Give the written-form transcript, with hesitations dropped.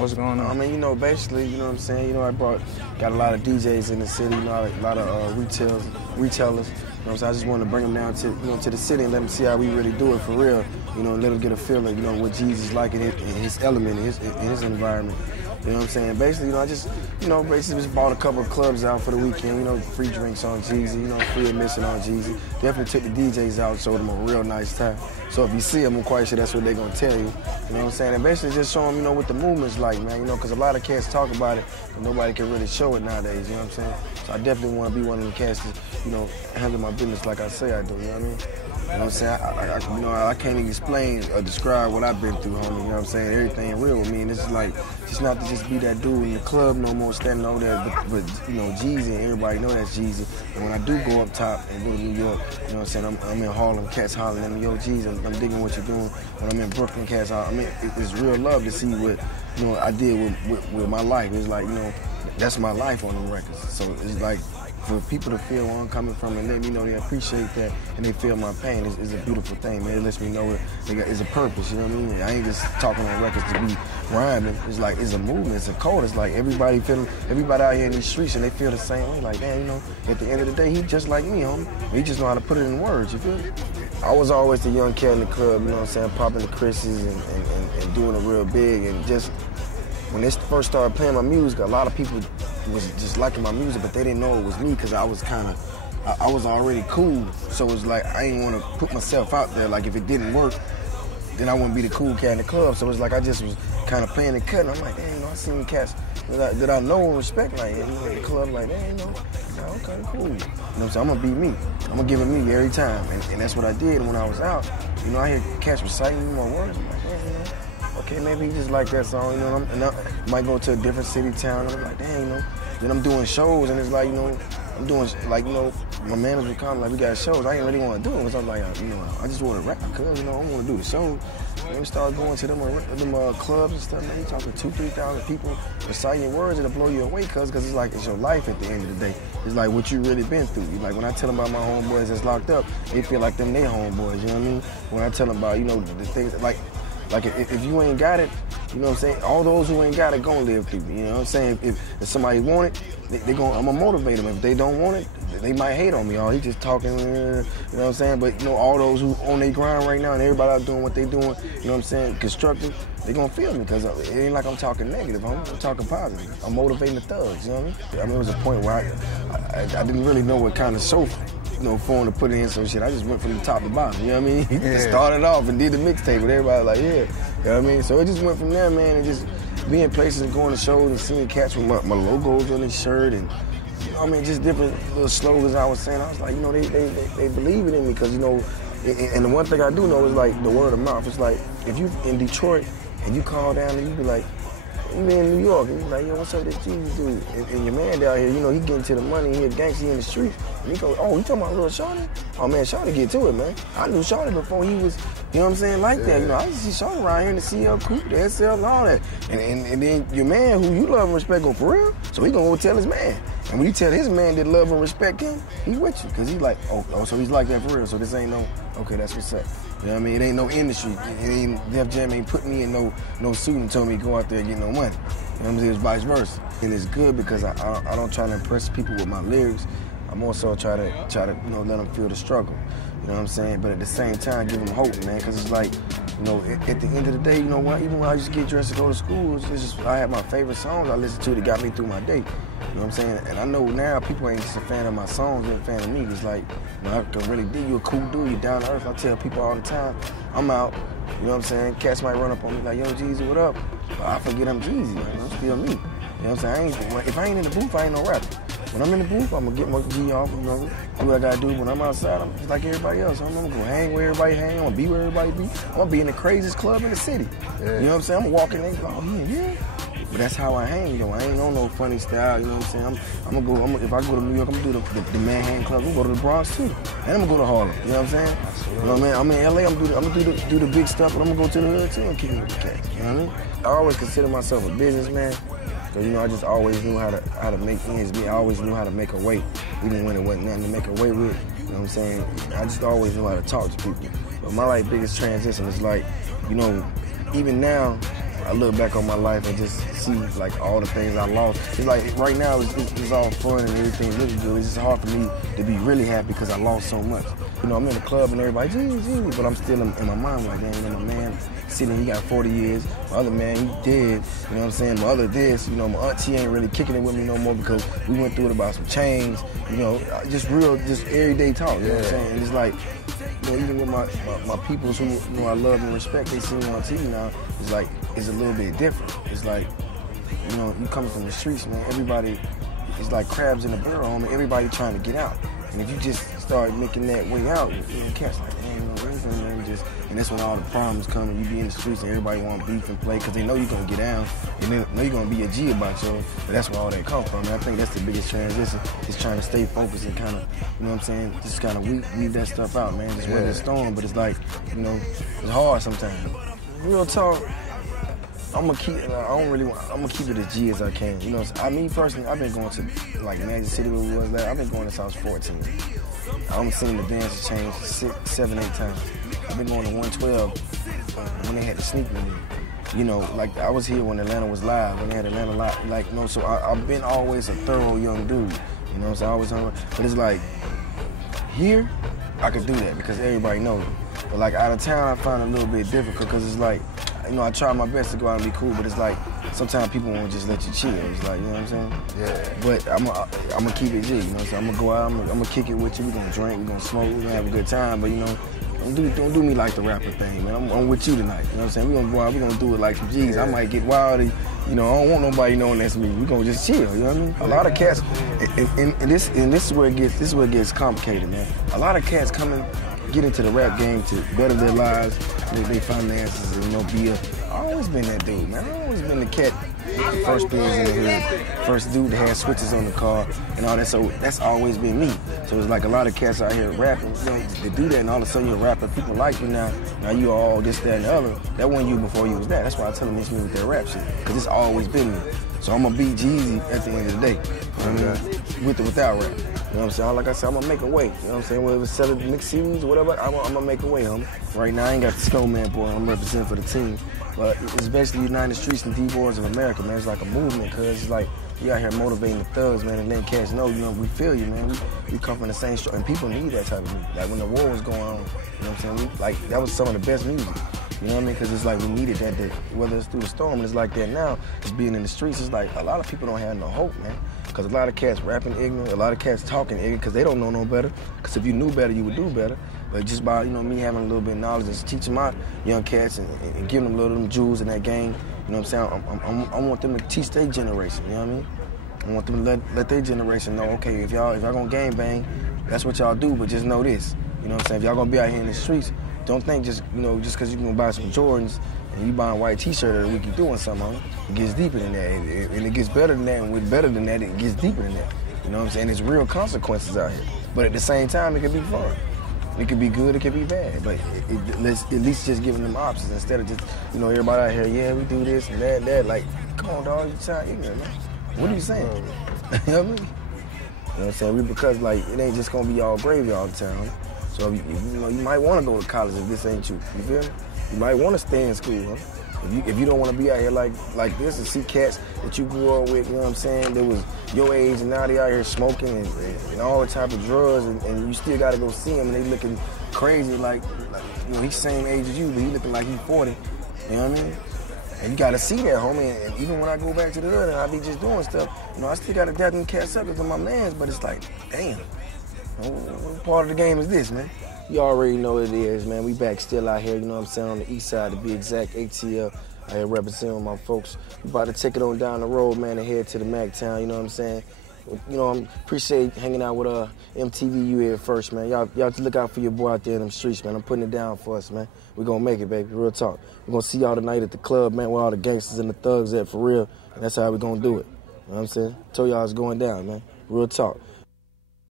What's going on? I mean, you know, basically, you know what I'm saying? You know, got a lot of DJs in the city, you know, a lot of retailers. You know what I'm saying? I just wanted to bring them down to, to the city and let them see how we really do it for real. You know, let them get a feel of, what jEEzy's like in his element, in his environment. You know what I'm saying? Basically, I just, basically just bought a couple of clubs out for the weekend, free drinks on jEEzy, free admission on jEEzy. Definitely took the DJs out, showed them a real nice time. So if you see them, I'm quite sure that's what they're gonna tell you. You know what I'm saying? And basically just show them, what the movement's like, man, because a lot of cats talk about it, but nobody can really show it nowadays, you know what I'm saying? So I definitely want to be one of them cats that, handle my business like I say I do, you know what I mean? You know what I'm saying? I can't even explain or describe what I've been through, homie. You know what I'm saying? Everything real with me. And it's like, just not to just be that dude in the club no more, standing over there, but jEEzy, and everybody know that's jEEzy. And when I do go up top and go to New York, you know what I'm saying? I'm in Harlem, cats hollering at me, yo, jEEzy, I'm digging what you're doing. When I'm in Brooklyn, cats hollering. It's real love to see what, I did with my life. It's like, that's my life on the records. So it's like, for people to feel where I'm coming from and let me know they appreciate that and they feel my pain is a beautiful thing, man. It lets me know it's a purpose, you know what I mean? I ain't just talking on records to be rhyming. It's like, it's a movement, it's a code. It's like everybody out here in these streets and they feel the same way. Like, damn, at the end of the day, he just like me, homie. He just know how to put it in words, you feel me? I was always the young cat in the club, you know what I'm saying, popping the Chris's and doing it real big. And just when they first started playing my music, a lot of people was just liking my music, but they didn't know it was me because I was already cool. So it was like, I didn't want to put myself out there. Like, if it didn't work, then I wouldn't be the cool cat in the club. So it was like, I just was kind of playing and cutting. I'm like, damn, I seen cats that I know and respect, like, in the club, like, damn, okay, cool. You know what I'm saying? I'm going to be me. I'm going to give it me every time. And that's what I did. And when I was out, I hear cats reciting my words. I'm like, damn, okay, maybe he just like that song, and I might go to a different city, town, and I'm like, damn, Then I'm doing shows, and it's like, I'm doing, like, my manager called me, like, we got shows. I didn't really want to do it, because I'm like, I just want to rap, because, I want to do the show. And we start going to them clubs and stuff, man, you talking 2,000 to 3,000 people reciting your words, it'll blow you away, because it's like, it's your life at the end of the day. It's like what you really been through. Like, when I tell them about my homeboys that's locked up, they feel like them their homeboys, you know what I mean? When I tell them about, the things, like if you ain't got it, you know what I'm saying? All those who ain't got it gonna live through it, you know what I'm saying? If somebody want it, I'm gonna motivate them. If they don't want it, they might hate on me. Oh, he just talking, you know what I'm saying? But all those who on their grind right now and everybody out doing what they doing, you know what I'm saying, constructive, they gonna feel me, because it ain't like I'm talking negative, I'm talking positive. I'm motivating the thugs, you know what I mean? It was a point where I didn't really know what kind of show form to put in some shit. I just went from the top to bottom, you know what I mean? Just started off and did the mixtape, and everybody like, yeah, you know what I mean? So it just went from there, man, and just being places and going to shows and seeing cats with my logos on his shirt and, just different little slogans I was saying. I was like, they believe it in me, because, and the one thing I do know is, like, the word of mouth. It's like, if you in Detroit and you call down and you be like, you be in New York, and you be like, yo, what's up with this jEEzy dude? And your man down here, he getting to the money, he a gangster, he in the streets. And he go, oh, you talking about little Shawty? Oh, man, Shawty get to it, man. I knew Shawty before he was, you know what I'm saying, like that. I used to see Shawty around here in the CL Coupe, the SL, and all that. And then your man, who you love and respect, go, for real? So he gonna go tell his man. And when you tell his man that love and respect him, he with you. Because he's like, oh, so he's like that for real. So this ain't okay, that's what's up. You know what I mean? It ain't no industry. Def Jam ain't put me in no suit and told me to go out there and get no money. You know what I'm saying? It's vice versa. And it's good because I don't try to impress people with my lyrics. I'm also try to let them feel the struggle. You know what I'm saying? But at the same time, give them hope, man. Because it's like, at the end of the day, even when I used to get dressed to go to school, I had my favorite songs I listened to that got me through my day. You know what I'm saying? And I know now people ain't just a fan of my songs, they're a fan of me. It's like, I can really dig you, a cool dude, you down to earth. I tell people all the time, I'm out, you know what I'm saying? Cats might run up on me like, yo, jEEzy, what up? But I forget I'm jEEzy, man. I'm still me. You know what I'm saying? If I ain't in the booth, I ain't no rapper. When I'm in the booth, I'm gonna get my G off, do what I gotta do. When I'm outside, I'm just like everybody else. I'm gonna go hang where everybody hang, I'm gonna be where everybody be. I'm gonna be in the craziest club in the city. Yeah. You know what I'm saying? I'm walking in, oh, yeah. But that's how I hang, though. I ain't on no funny style, you know what I'm saying? If I go to New York, I'm gonna do the Manhattan Club. I'm gonna go to the Bronx, too. And I'm gonna go to Harlem, you know what I'm saying? You know what I mean? I'm in LA, I'm gonna do the big stuff, but I'm gonna go to the hood, too, and keep it with the cat, you know what I mean? I always consider myself a businessman. Cause I just always knew how to make ends meet. I always knew how to make a way, even when it wasn't nothing to make a way with. You know what I'm saying? I just always knew how to talk to people. But my biggest transition is even now, I look back on my life and just see like all the things I lost. It's like right now it's all fun and everything looking good. It's just hard for me to be really happy because I lost so much. You know, I'm in the club and everybody, jEEzy, but I'm still in my mind like, damn, you know, my man sitting, he got 40 years. My other man, he dead. You know what I'm saying? My other this, you know, my aunt, she ain't really kicking it with me no more because we went through it about some chains. You know, just everyday talk. You know what I'm saying? And it's like, you know, even with my peoples who, you know, I love and respect, they see me on TV now, it's like, it's a little bit different. It's like, you know, you come from the streets, man, everybody, it's like crabs in a barrel, homie. Everybody trying to get out. And if you just start making that way out, you know, cats like, man, you know, everything, man, and that's when all the problems come and you be in the streets and everybody want beef and play because they know you're going to get down and they know you're going to be a G about you. But that's where all that comes from. And I think that's the biggest transition is trying to stay focused and kind of, you know what I'm saying, just kind of weed that stuff out, man. Just weather the storm. But it's like, you know, it's hard sometimes. Real talk. I'm gonna keep it as G as I can. You know, me personally, I've been going to like Magic City where we was there. I've been going since I was 14. I've seen the dance change 6, 7, 8 times. I've been going to 112 when they had the sneak with me. You know, like I was here when Atlanta was live, when they had Atlanta live. Like, you know, so I've been always a thorough young dude. You know, so I always hungry. But it's like here, I could do that because everybody knows. But like out of town, I find it a little bit difficult because it's like, you know, I try my best to go out and be cool, but it's like sometimes people won't just let you chill. It's like, you know what I'm saying? Yeah. But I'm gonna keep it G. You know what I'm saying? I'm gonna go out. I'm gonna kick it with you. We gonna drink. We gonna smoke. We gonna have a good time. But you know, don't do me like the rapper thing, man. I'm with you tonight. You know what I'm saying? We gonna go out. We gonna do it like some G's. I might get wild. And, you know, I don't want nobody knowing that's me. We gonna just chill. You know what I mean? A lot of cats, and this is where it gets complicated, man. A lot of cats get into the rap game to better their lives, their finances, and, you know, be I've always been that dude, man. I've always been the cat, first bands in the hood, first dude that had switches on the car and all that. So that's always been me. So it's like a lot of cats out here rapping, you know, they do that, and all of a sudden you're a rapper. People like you now. Now you all this, that, and the other. That wasn't you before you was that. That's why I tell them it's me with that rap shit, because it's always been me. So I'm gonna beat jEEzy at the end of the day. You know what I mean? With or without rap. You know what I'm saying? Like I said, I'm gonna make a way. You know what I'm saying? Whether it's selling mixed CDs or whatever, I'm gonna make a way, homie. Right now, I ain't got the Skullman boy. I'm representing for the team. But it's basically uniting the streets and D-boys of America, man. It's like a movement, cause it's like we out here motivating the thugs, man, and letting cats know, you know, we feel you, man. We come from the same struggle, and people need that type of music. Like when the war was going on, you know what I'm saying? Like that was some of the best music. You know what I mean? Because it's like we needed that day. Whether it's through the storm, and it's like that now, just being in the streets, it's like a lot of people don't have no hope, man. Because a lot of cats rapping ignorant, a lot of cats talking ignorant because they don't know no better. Because if you knew better, you would do better. But just by, you know, me having a little bit of knowledge and teaching my young cats and giving them a little of them jewels in that game, you know what I'm saying? I want them to teach their generation, you know what I mean? I want them to let their generation know, okay, if y'all gonna gang bang, that's what y'all do, but just know this. You know what I'm saying? If y'all gonna be out here in the streets, don't think just, you know, just because you can buy some Jordans and you buy a white t-shirt every week, you doing something on it. It gets deeper than that, and it gets better than that, and with better than that, it gets deeper than that. You know what I'm saying? There's real consequences out here. But at the same time, it can be fun. It could be good, it could be bad, but let's at least just giving them options instead of just, you know, everybody out here, yeah, we do this and that. Like, come on, dog, you sound ignorant, man. What are you saying? You know what I mean? You know what I'm saying? Because, like, it ain't just gonna be all gravy all the time. So, you know, you might want to go to college if this ain't you. You feel me? You might want to stay in school, huh? If you don't want to be out here like this and see cats that you grew up with, you know what I'm saying, that was your age and now they out here smoking and all the type of drugs and you still got to go see them and they looking crazy like, you know, he's the same age as you, but he looking like he's 40, you know what I mean? And you got to see that, homie, and even when I go back to the hood and I be just doing stuff, you know, I still got to dap them cats up with my mans, but it's like, damn, what part of the game is this, man? You already know what it is, man. We back still out here, you know what I'm saying, on the east side to be exact, ATL. I here representing my folks. We about to take it on down the road, man, and head to the Mac Town, you know what I'm saying? You know, I appreciate hanging out with MTVU here first, man. Y'all just look out for your boy out there in them streets, man. I'm putting it down for us, man. We're going to make it, baby. Real talk. We're going to see y'all tonight at the club, man, where all the gangsters and the thugs at, for real. And that's how we're going to do it. You know what I'm saying? Told y'all it's going down, man. Real talk.